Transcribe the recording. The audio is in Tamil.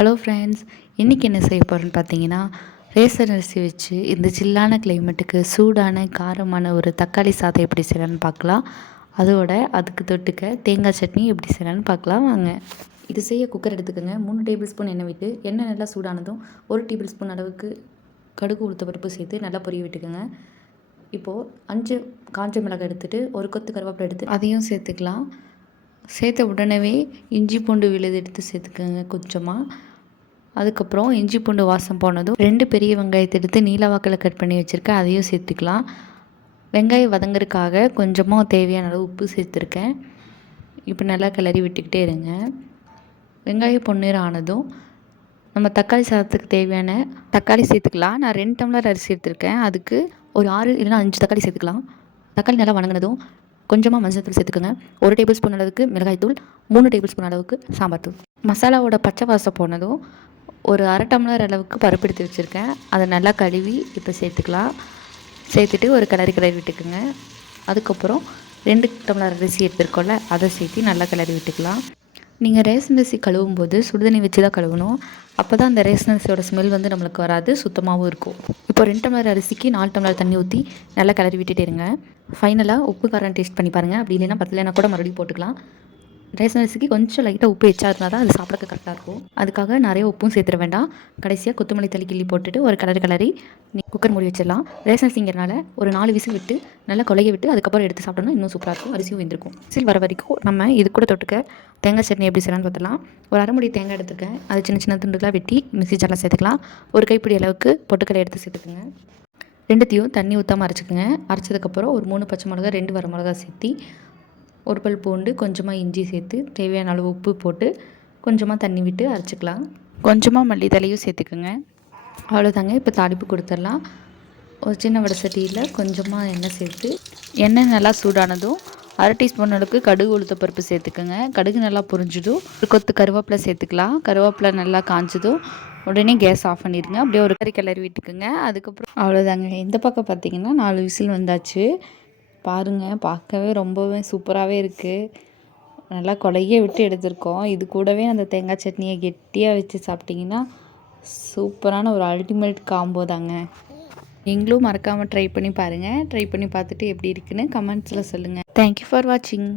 ஹலோ ஃப்ரெண்ட்ஸ், இன்றைக்கி என்ன செய்ய போகிறேன்னு பார்த்தீங்கன்னா, ரேசன் அரிசி வச்சு இந்த சில்லான கிளைமேட்டுக்கு சூடான காரமான ஒரு தக்காளி சாதம் எப்படி செய்யலான்னு பார்க்கலாம். அதோட அதுக்கு தொட்டுக்க தேங்காய் சட்னி எப்படி செய்யலான்னு பார்க்கலாம் வாங்க. இது செய்ய குக்கர் எடுத்துக்கோங்க. 3 டேபிள் ஸ்பூன் எண்ணெய் விட்டு எண்ணெய் நல்லா சூடானதும் 1 டேபிள் ஸ்பூன் அளவுக்கு கடுகு உளுத்த பருப்பு சேர்த்து நல்லா பொரிய விட்டுக்கோங்க. இப்போது 5 காஞ்ச மிளகாய் எடுத்துகிட்டு ஒரு கொத்து கருவேப்பிலை எடுத்து அதையும் சேர்த்துக்கலாம். சேர்த்த உடனே இஞ்சி பூண்டு விழுது எடுத்து சேர்த்துக்கோங்க கொஞ்சமாக. அதுக்கப்புறம் இஞ்சி பூண்டு வாசம் போனதும் 2 பெரிய வெங்காயத்தை எடுத்து நீலவாக்கில் கட் பண்ணி வச்சுருக்கேன், அதையும் சேர்த்துக்கலாம். வெங்காயம் வதங்குறதுக்காக கொஞ்சமாக தேவையான அளவு உப்பு சேர்த்துருக்கேன். இப்போ நல்லா கிளறி விட்டுக்கிட்டே இருங்க. வெங்காயம் பொன்னிறம் ஆனதும் நம்ம தக்காளி சாதத்துக்கு தேவையான தக்காளி சேர்த்துக்கலாம். நான் 2 டம்ளர் அரிசி எடுத்துருக்கேன், அதுக்கு ஒரு 6 இல்லைனா 5 தக்காளி சேர்த்துக்கலாம். தக்காளி நல்லா வதங்கினதும் கொஞ்சமாக மஞ்சள் தூள் சேர்த்துக்கோங்க. 1 டேபிள் ஸ்பூன் அளவுக்கு மிளகாய்த்தூள், 3 டேபிள் ஸ்பூன் அளவுக்கு சாம்பார் தூள். மசாலாவோட பச்சை வாசம் போனதும் ஒரு 1/2 டம்ளர் அளவுக்கு பருப்பு எடுத்து வச்சுருக்கேன், அதை நல்லா கழுவி இப்போ சேர்த்துக்கலாம். சேர்த்துட்டு ஒரு கிளறி விட்டுக்குங்க. அதுக்கப்புறம் 2 டம்ளர் அரிசி எடுத்துருக்கோம்ல, அதை சேர்த்து நல்லா கிளறி விட்டுக்கலாம். நீங்கள் ரேஷன் அரிசி கழுவும் போது சுடுதண்ணி வச்சு தான் கழுவணும். அப்போ தான் அந்த ரேஷன் அரிசியோட ஸ்மெல் வந்து நம்மளுக்கு வராது, சுத்தமாகவும் இருக்கும். இப்போ 2 டம்ளர் அரிசிக்கு 4 டம்ளர் தண்ணி ஊற்றி நல்லா கிளறி விட்டுட்டே இருங்க. ஃபைனலாக உப்பு காரம் டேஸ்ட் பண்ணி பாருங்கள். அப்படி இல்லைன்னா பத்தலைன்னா கூட மறுபடியும் போட்டுக்கலாம். ரேஷன் அரிசிக்கு கொஞ்சம் லைட்டாக உப்பு எச்சா இருந்தால் தான் அது சாப்பிட்றதுக்கு கரெக்டாக இருக்கும். அதுக்காக நிறைய உப்பும் சேர்த்துட வேண்டாம். கடைசியாக கொத்தமல்லி தள்ளி கிள்ளி போட்டுட்டு ஒரு கிளறி குக்கர் மூடி வச்சிடலாம். ரேஷன் அரிசிங்கிறனால ஒரு 4 விசில் விட்டு நல்லா கொலைய விட்டு அதுக்கப்புறம் எடுத்து சாப்பிட்டோம்னா இன்னும் சூப்பராக இருக்கும். அரிசியும் வெந்திருக்கும். விசில் வர வரைக்கும் நம்ம இது கூட தொட்டுக்க தேங்காய் சட்னி எப்படி செய்யலாம்னு பார்த்தலாம். ஒரு அரை முடி தேங்காய் எடுத்துருக்கேன், அது சின்ன சின்ன துண்டுகளாக வெட்டி மிக்ஸி ஜாரில் சேர்த்துக்கலாம். ஒரு கைப்பிடி அளவுக்கு பொட்டுக்கடலை எடுத்து சேர்த்துக்குங்க. 2த்தையும் தண்ணி ஊற்றாமல் அரைச்சிக்கோங்க. அரைச்சதுக்கப்புறம் ஒரு 3 பச்சை மிளகா, 2 வர மிளகா சேர்த்தி, ஒரு பல் பூண்டு, கொஞ்சமாக இஞ்சி சேர்த்து தேவையான அளவு உப்பு போட்டு கொஞ்சமாக தண்ணி விட்டு அரைச்சிக்கலாம். கொஞ்சமாக மல்லித்தலையும் சேர்த்துக்குங்க. அவ்வளோதாங்க. இப்போ தாளிப்பு கொடுத்துடலாம். ஒரு சின்ன வடை சட்டியில் கொஞ்சமாக எண்ணெய் சேர்த்து எண்ணெய் நல்லா சூடானதும் 1/2 டீஸ்பூன் அளவுக்கு கடுகு உளுத்த பருப்பு சேர்த்துக்குங்க. கடுகு நல்லா பொரிஞ்சதும் ஒரு கொத்து கருவேப்பிலை சேர்த்துக்கலாம். கருவேப்பிலை நல்லா காஞ்சதும் உடனே கேஸ் ஆஃப் பண்ணிடுங்க. அப்படியே ஒரு கிளறி விட்டுக்குங்க. அதுக்கப்புறம் அவ்வளோதாங்க. இந்த பக்கம் பார்த்திங்கன்னா 4 விசில் வந்தாச்சு. பாருங்கள், பார்க்கவே ரொம்பவே சூப்பராகவே இருக்குது. நல்லா கொலைய விட்டு எடுத்திருக்கோம். இது கூடவே அந்த தேங்காய் சட்னியை கெட்டியாக வச்சு சாப்பிட்டிங்கன்னா சூப்பரான ஒரு அல்டிமேட் காம்போ தாங்க. நீங்களும் மறக்காமல் ட்ரை பண்ணி பாருங்கள். ட்ரை பண்ணி பார்த்துட்டு எப்படி இருக்குன்னு கமெண்ட்ஸில் சொல்லுங்கள். தேங்க்யூ ஃபார் வாட்சிங்.